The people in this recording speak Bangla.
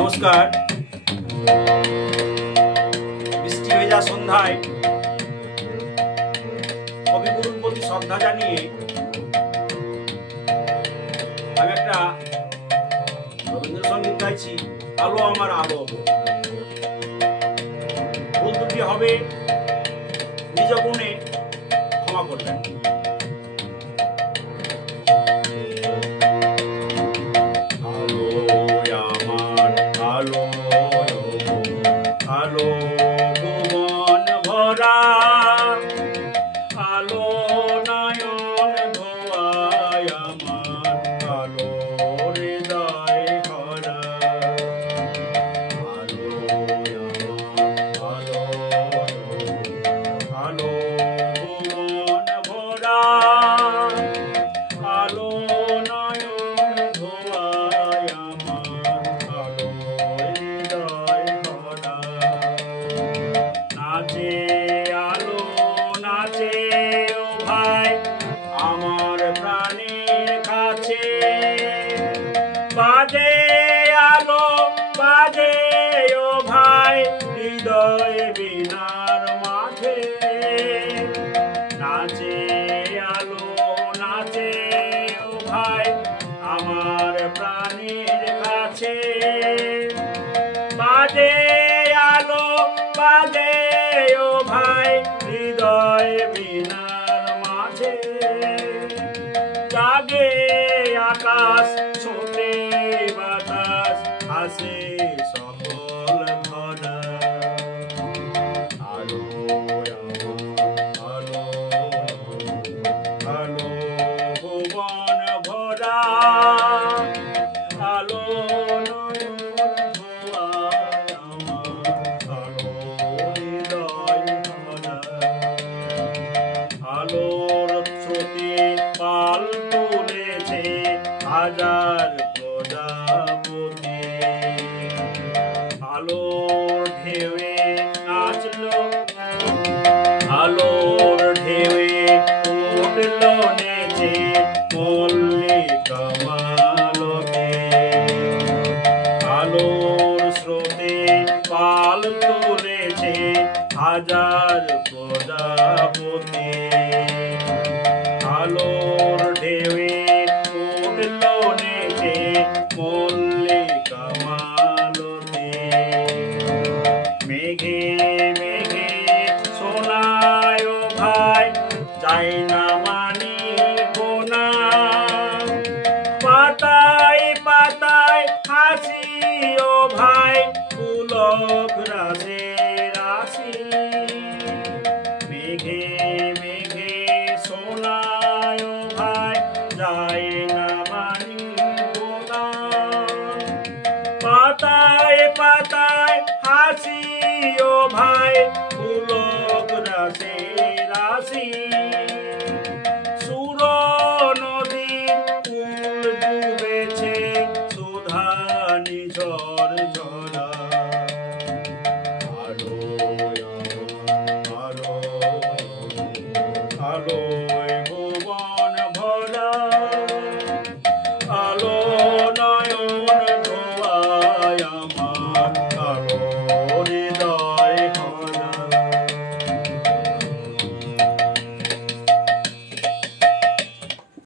নমস্কার। বৃষ্টি ভেজা সন্ধ্যায় কবিগুরুর প্রতি শ্রদ্ধা জানিয়ে আমি একটা রবীন্দ্রসঙ্গীত গাইছি, আলো আমার আলো। ভুল ত্রুটি হবে, নিজ গুণে ক্ষমা করবেন। আলো আলো ভুবন ভরা, আলো নয়ন ধোয়ায় আমার, আলো হৃদয় ভরা। আলো আলো আলো ভুবন ভরা, আলো নয়ন ধোয়ায় আমার, আলো হৃদয় ভরা। নাচে আলো নাচে ও ভাই আমার প্রাণের কাছে, বাজে আলো বাজে ও ভাই হৃদয় বীণার মাঝে। নাচে আলো নাচে ও ভাই আমার প্রাণের কাছে, বাজে আলো বাজে ও ভাই হৃদয় বীণার মাঝে। জাগে আকাশ ছোটে বাতাস, হাসে সকল ধরা। আলো আলো আলো ভুবন ভরা, আলো নয়ন ধোয়ায় আমার, আলো হৃদয় ভরা। আলোর স্রোতে পাল তুলেছে হাজার প্রজাপতি, আলোর ঢেউয়ে নাচলো, আলোর ঢেউয়ে উঠলো নেচে মল্লিকা মালতে। আলোর স্রোতে পাল তুলেছে হাজার প্রজাপতি, আলোর ঢেউয়ে উঠলো নেচে মল্লিকা মালতে। মেঘে মেঘে শোনায় ও ভাই যাই না মানি গোনা, পাতায় পাতায় হাসি ও ভাই পুলক রাশে রাশি। মেঘে মেঘে শোনায় ও ভাই যাই না মানি গোনা, পাতায় পাতায় হাসি ও ভাই